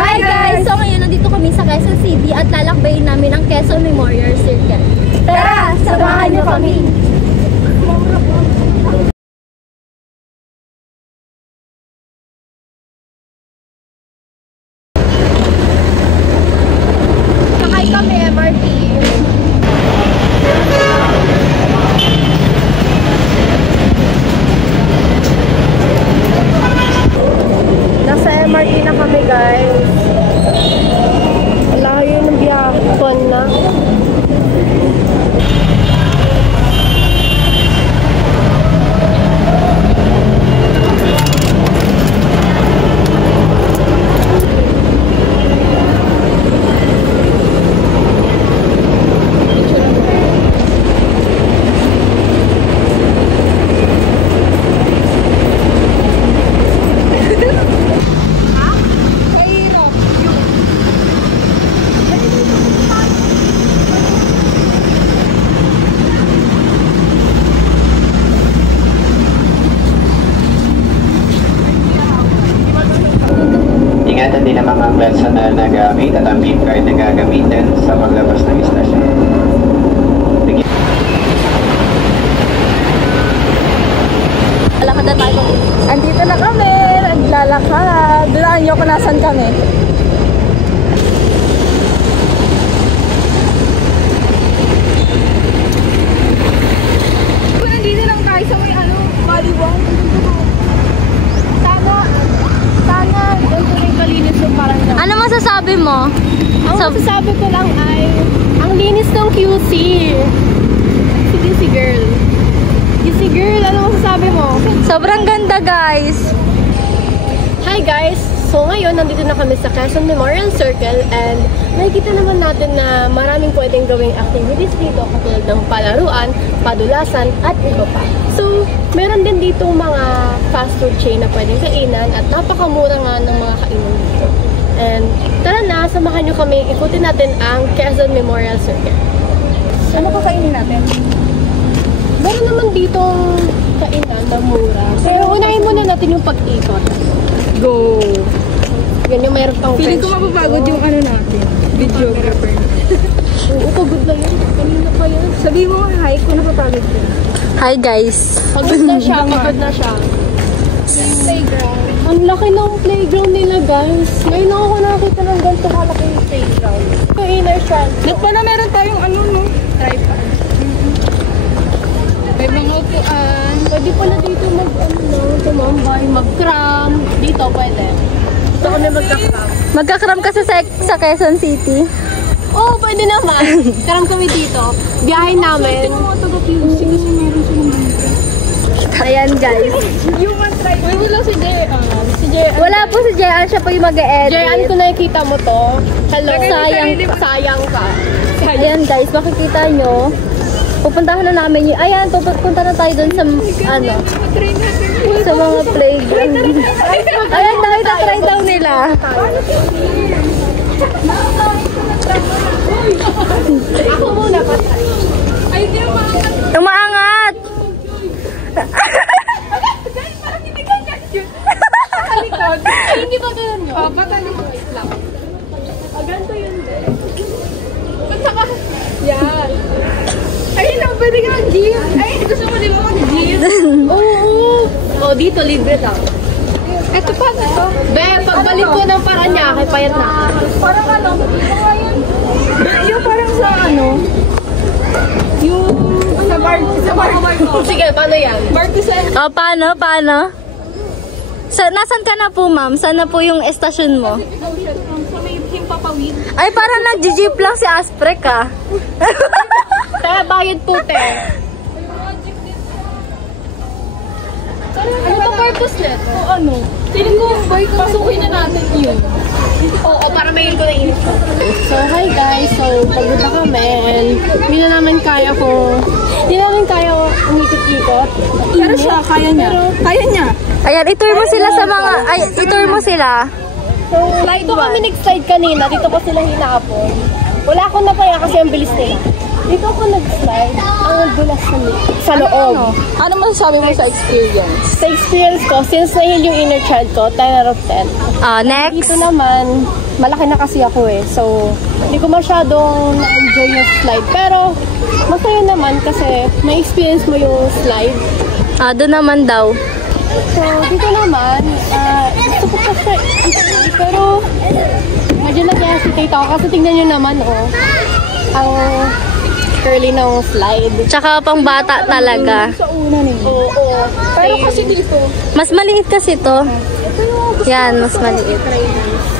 Hi guys! So ngayon nandito kami sa Quezon City at lalakbayin namin ang Quezon Memorial Circle. Tara! Samahan niyo kami! Sakay kami MRT. Nasa MRT na kami guys. Layo ng biyahe. Fun na. Ingatan din ang mga personal na gamit at ang beam card na gagamitin sa paglabas ng istasyon. Lalakad na tayo. Andito na kami. Naglalakad. Dulaan nyo kung nasan kami. Nandito lang tayo sa may Baliwang. Sana ganito rin kalinis yung parang na. Ano masasabi mo? Ang masasabi ko lang ay ang linis ng QC. Si girl. Si girl, ano masasabi mo? Sobrang ganda guys. Hi guys! So ngayon, nandito na kami sa Quezon Memorial Circle and nakikita naman natin na maraming pwedeng gawing activities dito katulad ng palaruan, padulasan at iba pa. So, meron din dito mga fast food chain na pwedeng kainan at napakamura nga ng mga kainan dito. And tara na, samahan nyo kami, ikutin natin ang Quezon Memorial Circle. Ano kakainin natin? Meron naman ditong kainan na mura. Pero unahin muna natin yung pag-ikot. Go! Yan yung meron pang feeling ko mapapagod yung ano natin. Videographer. Oo, pagod na yan. Kanina pa yan. Sabi mo, hi, kung napapagod ko. Hi guys! Pagod na siya, pagod na siya. Playground. Ang laki ng playground nila guys. Ngayon ako nakakita ng ganito kalaki yung playground. Yung inner strand. Look pa na meron tayong ano no? Tripod. May mga upuan. Pwede pala dito tumambay, mag-cram. Dito pwede. Dito kami magka-cram. Magka-cram ka sa Quezon City? Oo, pwede naman. Cram kami dito. Biyahin namin. Ito mga taga-PUC kasi meron silang mga. Ayan guys. Human tripod. Uy, wala si Jean. Wala po si Jean. Siya po yung mag-e-edit. Jean, kung nakikita mo to. Hello. Sayang ka. Ayan guys, makikita nyo. Pupuntahan na namin yung, ayan, pupunta na tayo dun sa, sa mga playground. Ayan, try daw nila. Ako muna pa. Ay, di umaangat. Umaangat! Parang hindi ganyan yun. Talikod. Ay, hindi ba ganyan yun? Oo, patalikod lang. Ganito yun din. Ba't saka? Yan. Ay, no, pwede ka mag-gym. Ay, gusto mo di ba mag-gym? Oo. O, dito, libre lang. Eto pa, ito. Be, pagbalik ko ng Paranaque, payat na. Parang ano? Yung parang sa ano? Yung sa Marco. Sige, paano yan? Marco sa... O, paano? Nasaan ka na po, ma'am? Saan na po yung estasyon mo? Sa may Himpapawid. Ay, parang nag-jeep lang si Asprek, ah. Kaya bayad po, te. Ano ba purpose nito? O ano? Feeling ko, pasukin na natin yun. Oo, para may ko na init ko. So, hi guys. So, pagod na kami and hindi na namin kaya umikot-ikot. Pero siya, kaya niya. Kaya niya. Ayan, itour mo sila sa mga, itour mo sila. So, Dito kami nag-slide kanina. Dito pa sila hinapon. Wala akong napaya kasi ang bilis nila. Dito ako nag-slide. Ang dulas sa loob. Ano masasabi mo sa experience? Sa experience ko, since nahil yung inner child ko, 10 out of 10. Next. Dito naman, malaki na kasi ako eh. So, hindi ko masyadong na-enjoy yung slide. Pero, masaya naman kasi na-experience mo yung slide. Doon naman daw. So, dito naman, gusto ko kasi, pero, medyo nag-hesitate ako kasi tingnan nyo naman, ang curly ng slide. Tsaka pang bata talaga. Sa una nila. Oo. Pero kasi dito, Mas maliit kasi to. Yan, mas maliit.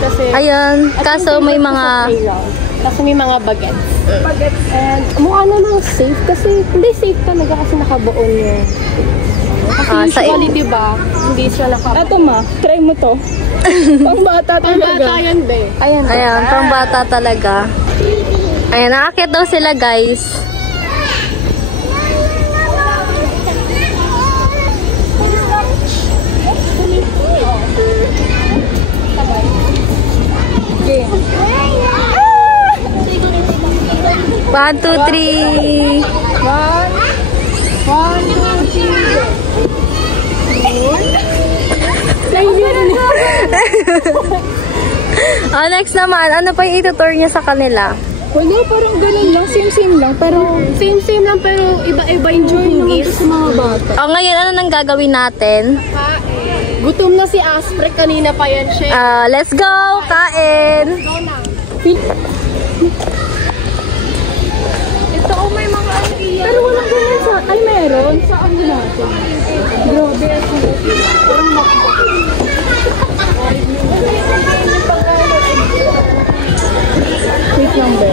Kasi, Ayun, kaso may mga... kasi may mga bagets. And mukha namang safe kasi, hindi safe talaga kasi nakabuon yun. Kasi usually, diba, hindi siya nakabuon. eto ma, try mo to. Pang bata Pang talaga. bata yan, be. Ayan, pang bata talaga. Ayan, nakakit daw sila, guys. Okay. 1, 2, 3. 1, 2, 3. Next naman, ano pa yung itutur niya sa kanila? Wala, parang ganun lang. Same lang. Pero, Same lang, pero iba-iba yung hugis. sa mga bata. Ngayon, ano nang gagawin natin? Gutom na si Aspre, kanina pa yan siya. Let's go! Kain! Go na. Ito, may mga pero walang ganyan sa, ay meron, sa ano natin. Grabe, parang wait lang ba?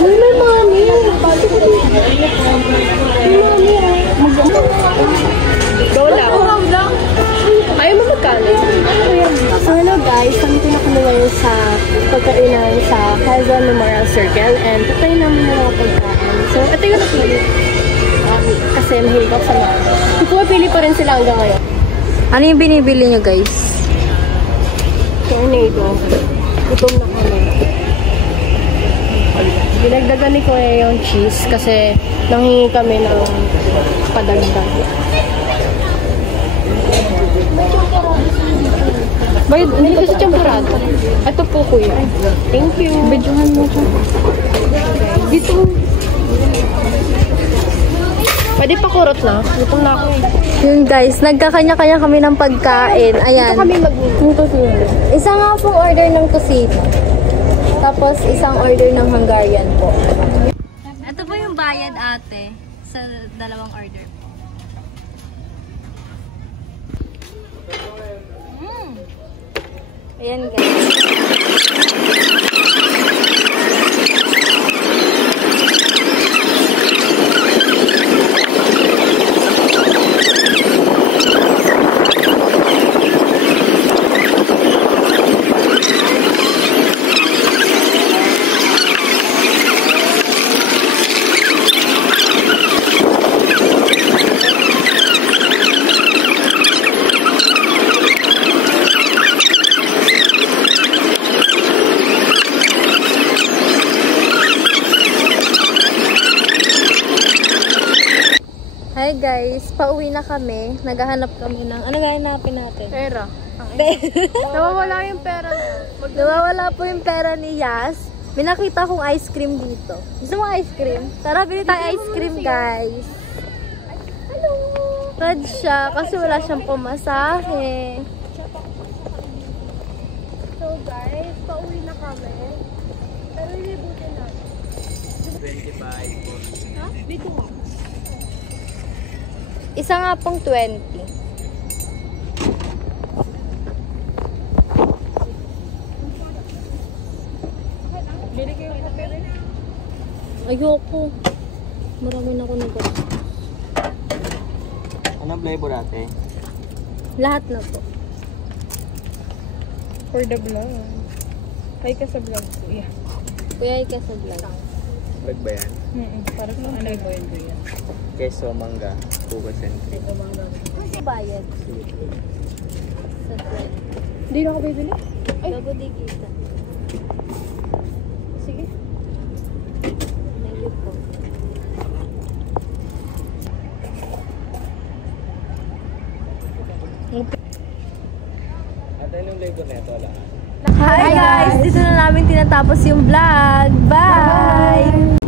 Uy, may mami! May mami Go lang. Ayaw mo magkano? So hello guys, nandito na kami ngayon sa pagkainan sa Quezon Memorial Circle and pagkain namin yung mga pagkain. So ito yung napili. Kasi mahilig ako sa mga. Pumapili pa rin sila hanggang ngayon. Ano yung binibili nyo, guys? Tornado. Gutom na kami. Dinagdagan ni Kuya yung cheese kasi nanghingi kami ng padagdag. Bayad, hindi ko sa champurado. Ito po, Kuya. Thank you. Bidyuhan mo siya. Dito. Pwede pa kurot na. Gutom na ako eh. Yun, guys. Nagkakanya-kanya kami ng pagkain. Ayan. Dito kami mag-tusino. Isa nga pong order ng kusina. Tapos, isang order ng Hungarian po. Ito po yung bayad, ate. Sa dalawang order po. Ayan, guys. Hi guys, pauwi na kami. Naghahanap kami ng... Ano gahanapin natin? Pera. Nawawala yung pera. Nawawala po yung pera ni Yas. May nakita kong ice cream dito. Gusto mo ice cream? Tara, bili tayo ice cream, guys. Hello! Red siya kasi wala siyang pamasahe. So guys, pauwi na kami. Pero ilibutin natin. 25 po. Ha? Dito nga. Isa nga pong 20. Bili kayo ng pera. Ayoko. Marami na ako nagawa. Anong flavor ate? Lahat na po. for the vlog. Hi ka sa vlog ko. Yeah. Kuya, ay ka sa vlog. Vlog ba yan? Para sa anay boy ko yan. Queso, mangga, pugas and cream. Bayad. Sa 20. Hindi na ako bibili? Ay. Gabo di kita. Sige. namin tinatapos yung vlog. Bye!